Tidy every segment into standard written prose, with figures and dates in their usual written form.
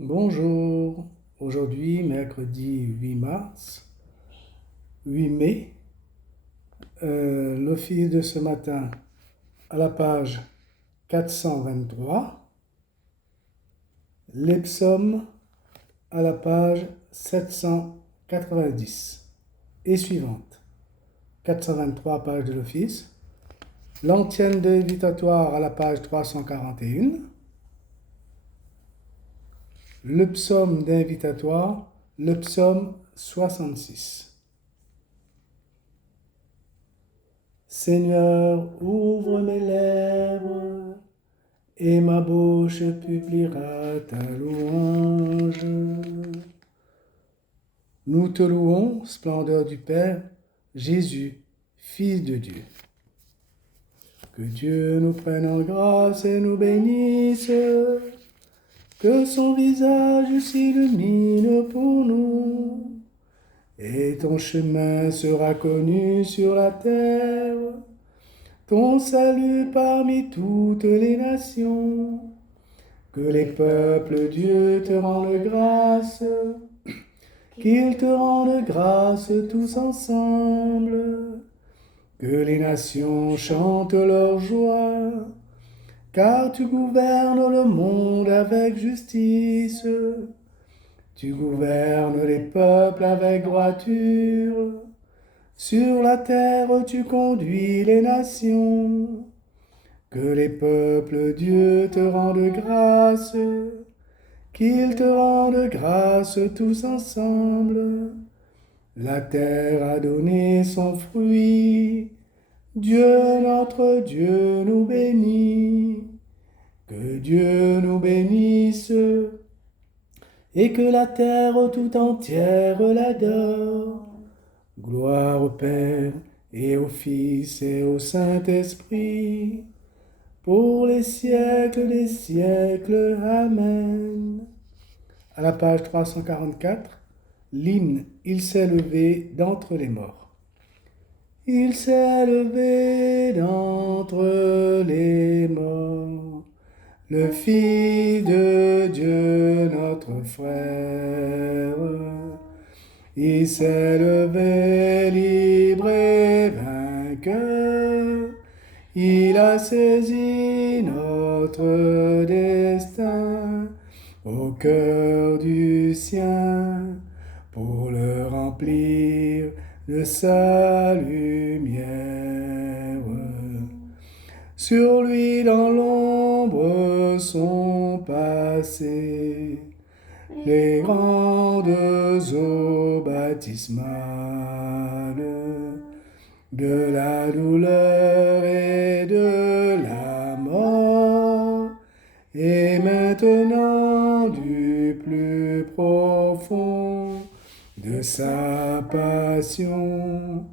Bonjour, aujourd'hui mercredi 8 mai, l'office de ce matin à la page 423, les psaumes à la page 790 et suivante. 423 page de l'office, l'antienne d'invitatoire à la page 341, le psaume d'invitatoire, le psaume 66. Seigneur, ouvre mes lèvres, et ma bouche publiera ta louange. Nous te louons, splendeur du Père, Jésus, Fils de Dieu. Que Dieu nous prenne en grâce et nous bénisse, que son visage s'illumine pour nous, et ton chemin sera connu sur la terre, ton salut parmi toutes les nations. Que les peuples, Dieu, te rendent grâce, qu'ils te rendent grâce tous ensemble. Que les nations chantent leur joie, car tu gouvernes le monde avec justice. Tu gouvernes les peuples avec droiture. Sur la terre tu conduis les nations. Que les peuples, Dieu, te rendent grâce, qu'ils te rendent grâce tous ensemble. La terre a donné son fruit, Dieu notre Dieu nous bénit. Que Dieu nous bénisse et que la terre tout entière l'adore. Gloire au Père et au Fils et au Saint-Esprit, pour les siècles des siècles. Amen. À la page 344, l'hymne « Il s'est levé d'entre les morts ». Il s'est levé d'entre les morts, le Fils de Dieu, notre frère. Il s'est levé libre et vainqueur. Il a saisi notre destin au cœur du sien pour le remplir de sa lumière. Sur lui dans l'ombre sont passées les grandes eaux baptismales de la douleur et de la mort, et maintenant du plus profond de sa passion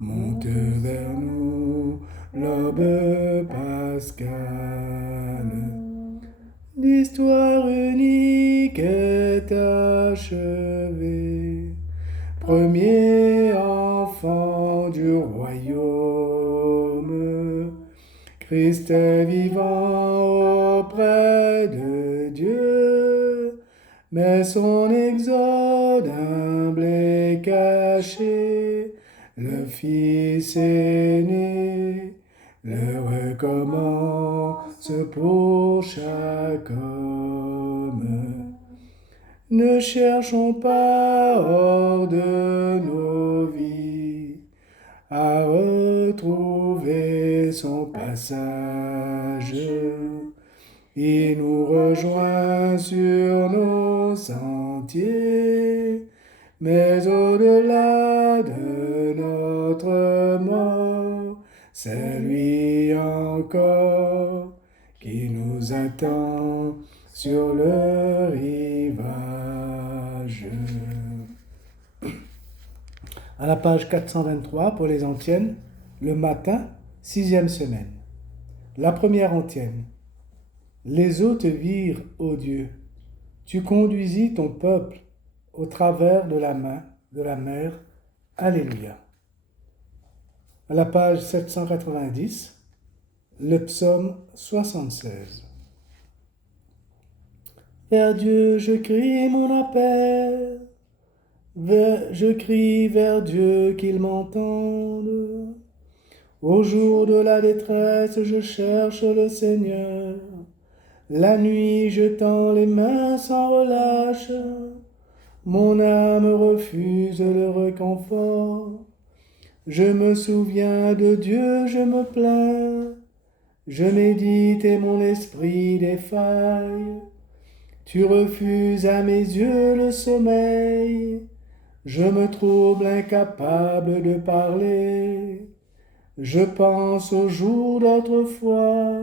monte vers nous l'aube pascale. L'histoire unique est achevée, premier enfant du royaume. Christ est vivant auprès de Dieu, mais son exode humble et caché, le Fils aîné le recommence pour chaque homme. Ne cherchons pas hors de nos vies à retrouver son passage. Il nous rejoint sur nos sentiers, mais au-delà de notre mort, c'est lui encore qui nous attend sur le rivage. À la page 423 pour les antiennes, le matin, 6e semaine. La première antienne. Les eaux te virent, ô Dieu. Tu conduisis ton peuple au travers de la mer. Alléluia. À la page 790, le psaume 76. Vers Dieu, je crie mon appel. Je crie vers Dieu qu'il m'entende. Au jour de la détresse, je cherche le Seigneur. La nuit, je tends les mains sans relâche. Mon âme refuse le réconfort. Je me souviens de Dieu, je me plains. Je médite et mon esprit défaille. Tu refuses à mes yeux le sommeil. Je me trouble incapable de parler. Je pense aux jours d'autrefois,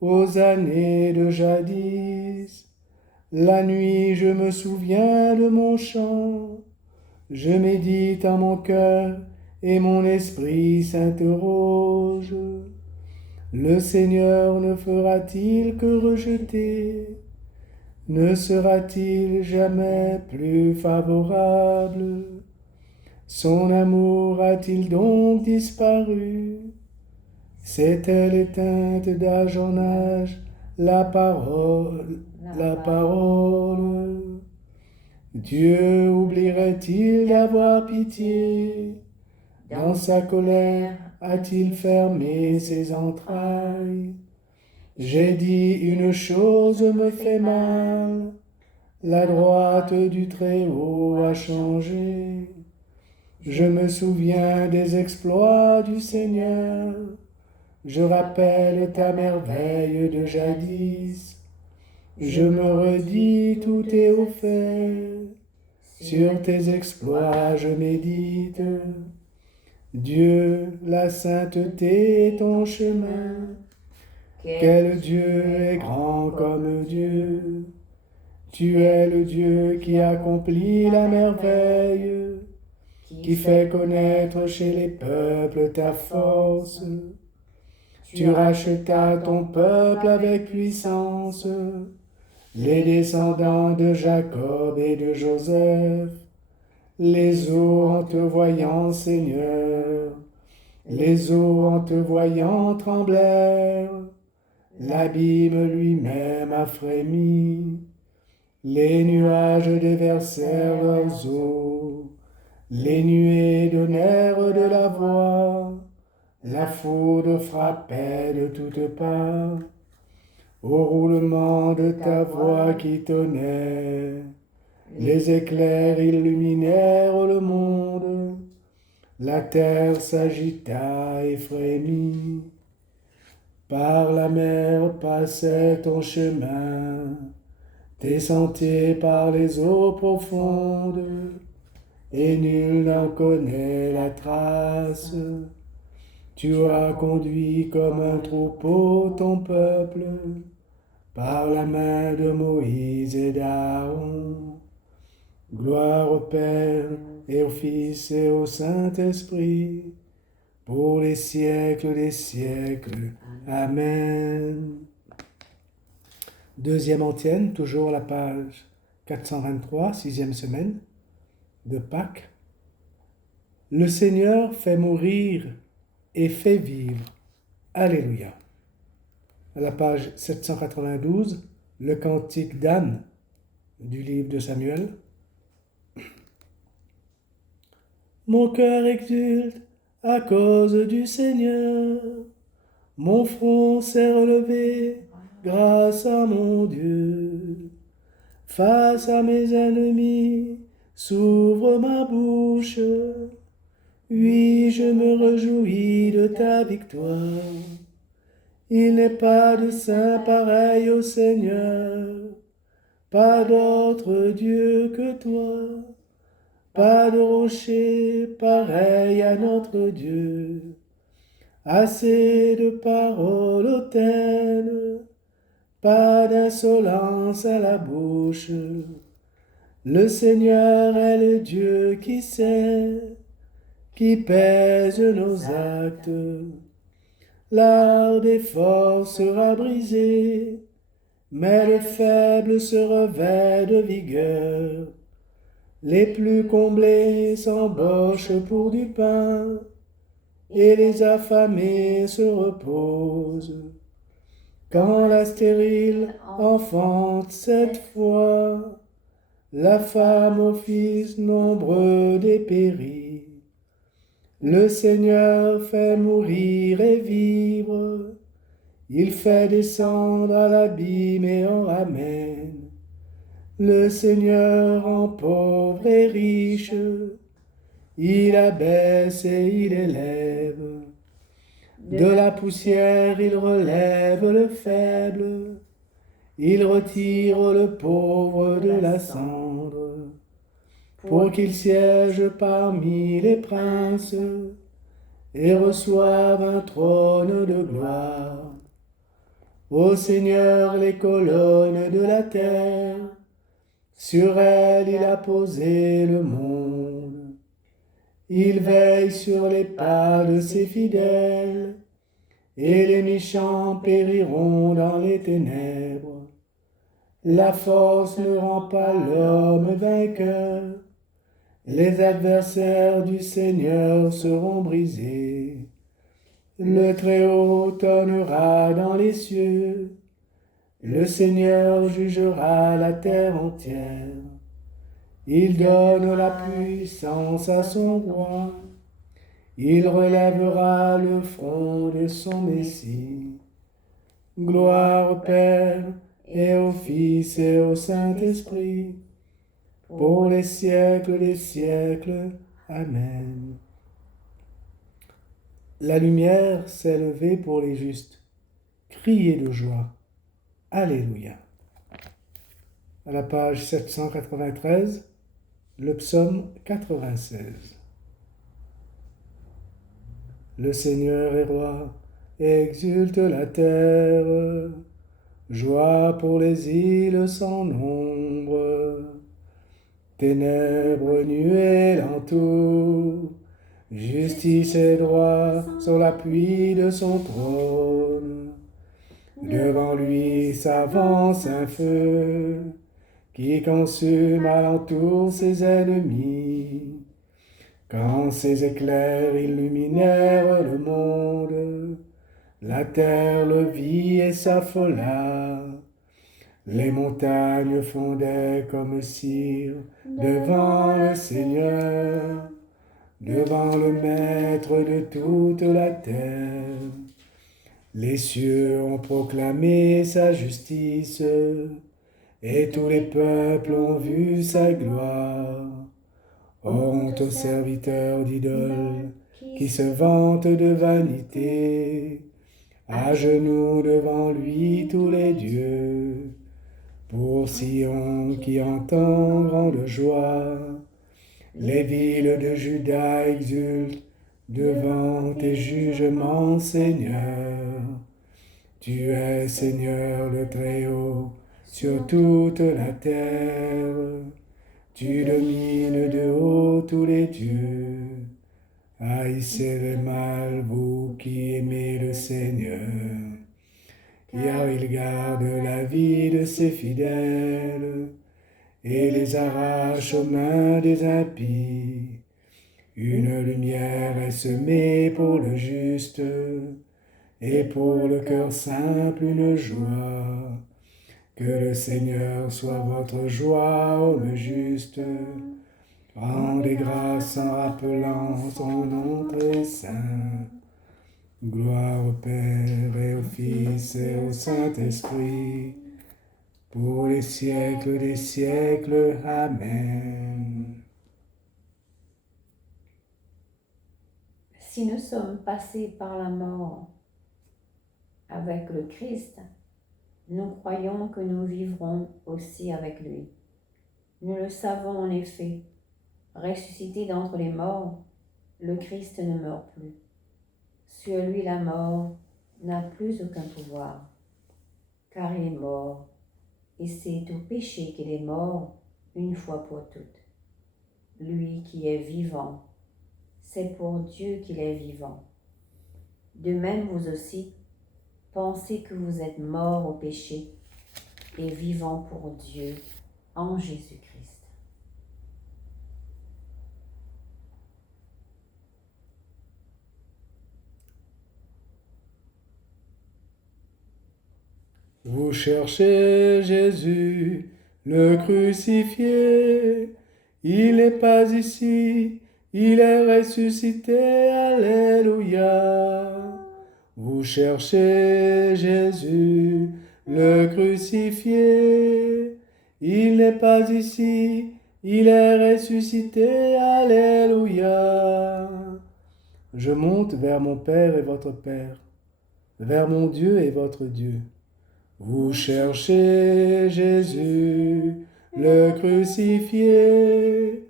aux années de jadis. La nuit, je me souviens de mon chant. Je médite en mon cœur et mon esprit s'interroge. Le Seigneur ne fera-t-il que rejeter? Ne sera-t-il jamais plus favorable? Son amour a-t-il donc disparu? S'est-elle éteinte d'âge en âge la parole? Dieu oublierait-il d'avoir pitié? Dans sa colère a-t-il fermé ses entrailles? J'ai dit une chose me fait mal, la droite du Très-Haut a changé. Je me souviens des exploits du Seigneur, je rappelle ta merveille de jadis. Je me redis tout est au fait, sur tes exploits je médite. Dieu, la sainteté est ton chemin. Quel Dieu est grand comme Dieu. Tu es le Dieu qui accomplit la merveille, qui fait connaître chez les peuples ta force. Tu rachetas ton peuple avec puissance, les descendants de Jacob et de Joseph. Les eaux en te voyant, Seigneur, les eaux en te voyant tremblèrent. L'abîme lui-même a frémi. Les nuages déversèrent leurs eaux. Les nuées donnèrent de la voix. La foudre frappait de toutes parts. Au roulement de ta voix qui tonnait, les éclairs illuminèrent le monde. La terre s'agita et frémit. Par la mer passait ton chemin, tes sentiers par les eaux profondes, et nul n'en connaît la trace. Tu as conduit comme un troupeau ton peuple, par la main de Moïse et d'Aaron. Gloire au Père et au Fils et au Saint-Esprit, pour les siècles des siècles. Amen. Deuxième antienne, toujours la page 423, sixième semaine de Pâques. Le Seigneur fait mourir et fait vivre. Alléluia. À la page 792, le cantique d'Anne du livre de Samuel. Mon cœur exulte à cause du Seigneur. Mon front s'est relevé grâce à mon Dieu. Face à mes ennemis, s'ouvre ma bouche. Oui, je me réjouis de ta victoire. Il n'est pas de saint pareil au Seigneur, pas d'autre Dieu que toi, pas de rocher pareil à notre Dieu. Assez de paroles hautaines, pas d'insolence à la bouche. Le Seigneur est le Dieu qui sait, qui pèse nos actes. L'art des forts sera brisé, mais le faible se revêt de vigueur. Les plus comblés s'embauchent pour du pain, et les affamés se reposent. Quand la stérile enfante cette fois, la femme aux fils nombreux dépérit. Le Seigneur fait mourir et vivre, il fait descendre à l'abîme et en ramène. Le Seigneur rend pauvre et riche, il abaisse et il élève. De la poussière il relève le faible, il retire le pauvre de la cendre, pour qu'il siège parmi les princes et reçoive un trône de gloire. Ô Seigneur, les colonnes de la terre, sur elles il a posé le monde. Il veille sur les pas de ses fidèles, et les méchants périront dans les ténèbres. La force ne rend pas l'homme vainqueur, les adversaires du Seigneur seront brisés. Le Très-Haut tonnera dans les cieux, le Seigneur jugera la terre entière. Il donne la puissance à son roi, il relèvera le front de son Messie. Gloire au Père et au Fils et au Saint-Esprit, pour les siècles des siècles. Amen. La lumière s'est levée pour les justes. Criez de joie. Alléluia. À la page 793, le psaume 96. Le Seigneur est roi, exulte la terre, joie pour les îles sans nombre. Ténèbres, nuées l'entourent, justice et droit sont l'appui de son trône. Devant lui s'avance un feu qui consume alentour ses ennemis. Quand ses éclairs illuminèrent le monde, la terre le vit et s'affola. Les montagnes fondaient comme cire devant le Seigneur, devant le Maître de toute la terre. Les cieux ont proclamé sa justice, et tous les peuples ont vu sa gloire. Honte aux serviteurs d'idoles qui se vantent de vanité, à genoux devant lui tous les dieux. Pour Sion qui entend grande joie, les villes de Juda exultent devant tes jugements, Seigneur. Tu es Seigneur le Très-Haut sur toute la terre. Tu domines de haut tous les dieux. Haïssez le mal, vous qui aimez le Seigneur, car il garde la vie de ses fidèles et les arrache aux mains des impies. Une lumière est semée pour le juste, et pour le cœur simple une joie. Que le Seigneur soit votre joie, homme juste. Rendez grâce en rappelant son nom très saint. Gloire au Père et au Fils et au Saint-Esprit, pour les siècles des siècles. Amen. Si nous sommes passés par la mort avec le Christ, nous croyons que nous vivrons aussi avec lui. Nous le savons en effet, ressuscité d'entre les morts, le Christ ne meurt plus. Sur lui la mort n'a plus aucun pouvoir, car il est mort, et c'est au péché qu'il est mort une fois pour toutes. Lui qui est vivant, c'est pour Dieu qu'il est vivant. De même vous aussi, pensez que vous êtes morts au péché et vivants pour Dieu en Jésus-Christ. Vous cherchez Jésus, le crucifié. Il n'est pas ici, il est ressuscité. Alléluia. Vous cherchez Jésus, le crucifié. Il n'est pas ici, il est ressuscité. Alléluia. Je monte vers mon Père et votre Père, vers mon Dieu et votre Dieu. Vous cherchez Jésus, le crucifié.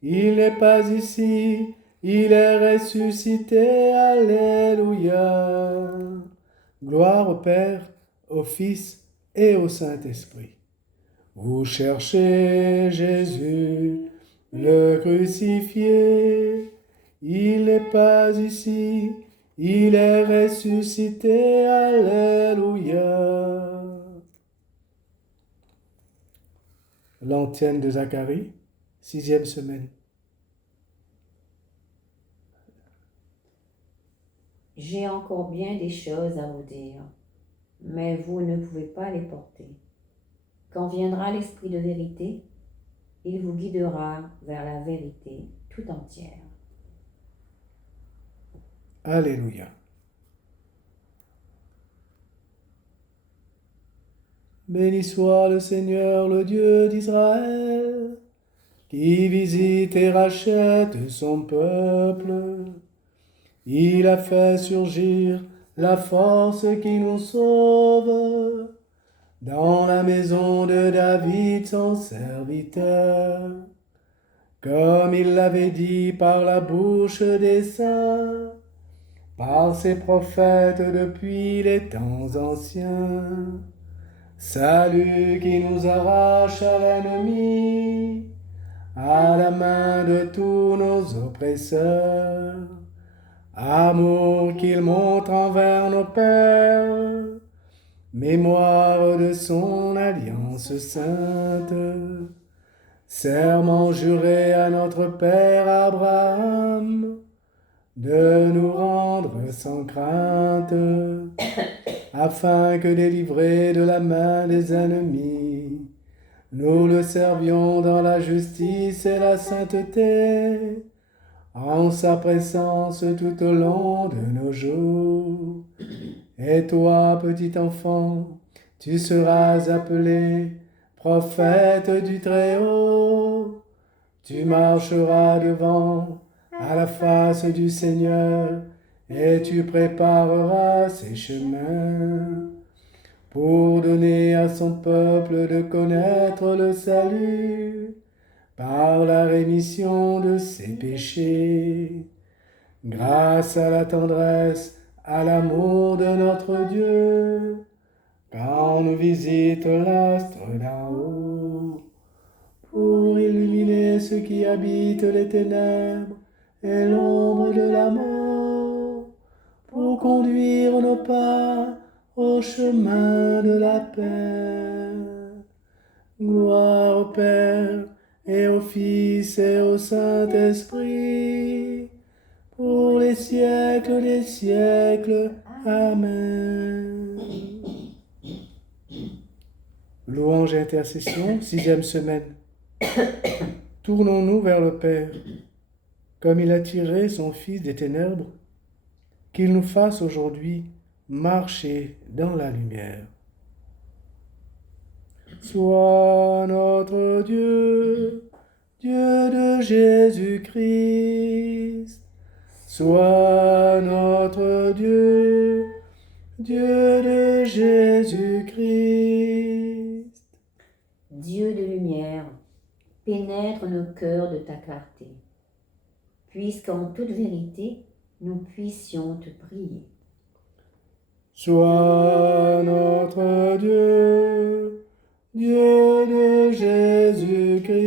Il n'est pas ici, il est ressuscité. Alléluia. Gloire au Père, au Fils et au Saint-Esprit. Vous cherchez Jésus, le crucifié. Il n'est pas ici, il est ressuscité. Alléluia. L'antienne de Zacharie, 6e semaine. J'ai encore bien des choses à vous dire, mais vous ne pouvez pas les porter. Quand viendra l'Esprit de vérité, il vous guidera vers la vérité tout entière. Alléluia. Béni soit le Seigneur, le Dieu d'Israël, qui visite et rachète son peuple. Il a fait surgir la force qui nous sauve dans la maison de David, son serviteur, comme il l'avait dit par la bouche des saints, par ses prophètes depuis les temps anciens. Salut qui nous arrache à l'ennemi, à la main de tous nos oppresseurs. Amour qu'il montre envers nos pères, mémoire de son alliance sainte. Serment juré à notre Père Abraham, de nous rendre sans crainte, afin que délivrés de la main des ennemis, nous le servions dans la justice et la sainteté, en sa présence tout au long de nos jours. Et toi, petit enfant, tu seras appelé prophète du Très-Haut. Tu marcheras devant à la face du Seigneur, et tu prépareras ses chemins pour donner à son peuple de connaître le salut par la rémission de ses péchés, grâce à la tendresse, à l'amour de notre Dieu, quand nous visite l'astre d'en haut, pour illuminer ceux qui habitent les ténèbres et l'ombre de la mort, pour conduire nos pas au chemin de la paix. Gloire au Père et au Fils et au Saint-Esprit, pour les siècles des siècles. Amen. Louange et intercession, 6e semaine. Tournons-nous vers le Père, comme il a tiré son Fils des ténèbres, qu'il nous fasse aujourd'hui marcher dans la lumière. Sois notre Dieu, Dieu de Jésus-Christ. Sois notre Dieu, Dieu de Jésus-Christ. Dieu de lumière, pénètre nos cœurs de ta clarté, puisqu'en toute vérité, nous puissions te prier. Sois notre Dieu, Dieu de Jésus-Christ.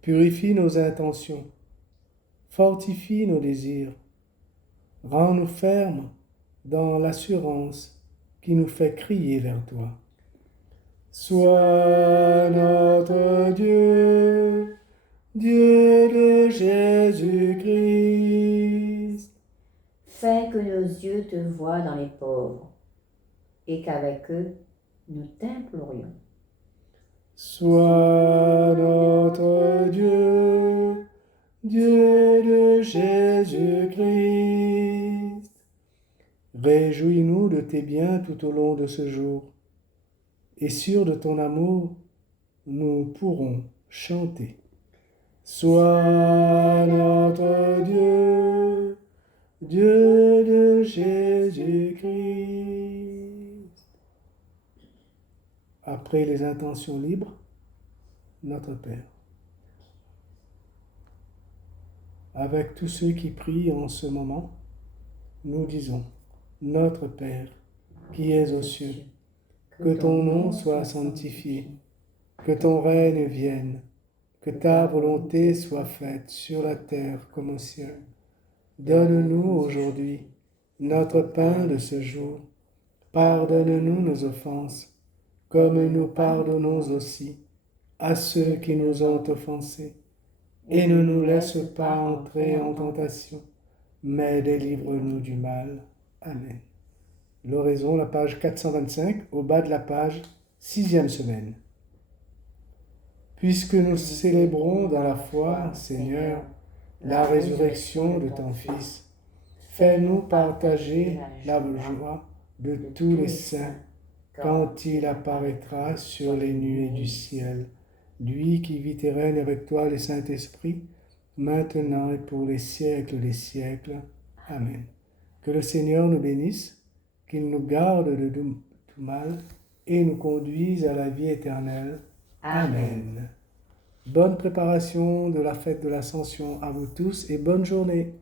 Purifie nos intentions, fortifie nos désirs, rends-nous fermes dans l'assurance qui nous fait crier vers toi. Sois notre Dieu, Dieu de Jésus-Christ. Fais que nos yeux te voient dans les pauvres et qu'avec eux, nous t'implorions. Sois notre Dieu, Dieu de Jésus-Christ. Réjouis-nous de tes biens tout au long de ce jour, et sûrs de ton amour, nous pourrons chanter. Sois notre Dieu, Dieu de Jésus-Christ. Après les intentions libres, notre Père. Avec tous ceux qui prient en ce moment, nous disons, Notre Père, qui es aux cieux, que ton nom soit sanctifié, que ton règne vienne, que ta volonté soit faite sur la terre comme au ciel. Donne-nous aujourd'hui notre pain de ce jour. Pardonne-nous nos offenses, comme nous pardonnons aussi à ceux qui nous ont offensés. Et ne nous laisse pas entrer en tentation, mais délivre-nous du mal. Amen. L'oraison, la page 425, au bas de la page, 6e semaine. Puisque nous célébrons dans la foi, Seigneur, la résurrection de ton Fils, fais-nous partager la joie de tous les saints quand il apparaîtra sur les nuées du ciel, lui qui vit et règne avec toi, le Saint-Esprit, maintenant et pour les siècles des siècles. Amen. Que le Seigneur nous bénisse, qu'il nous garde de tout mal et nous conduise à la vie éternelle. Amen. Bonne préparation de la fête de l'Ascension à vous tous et bonne journée.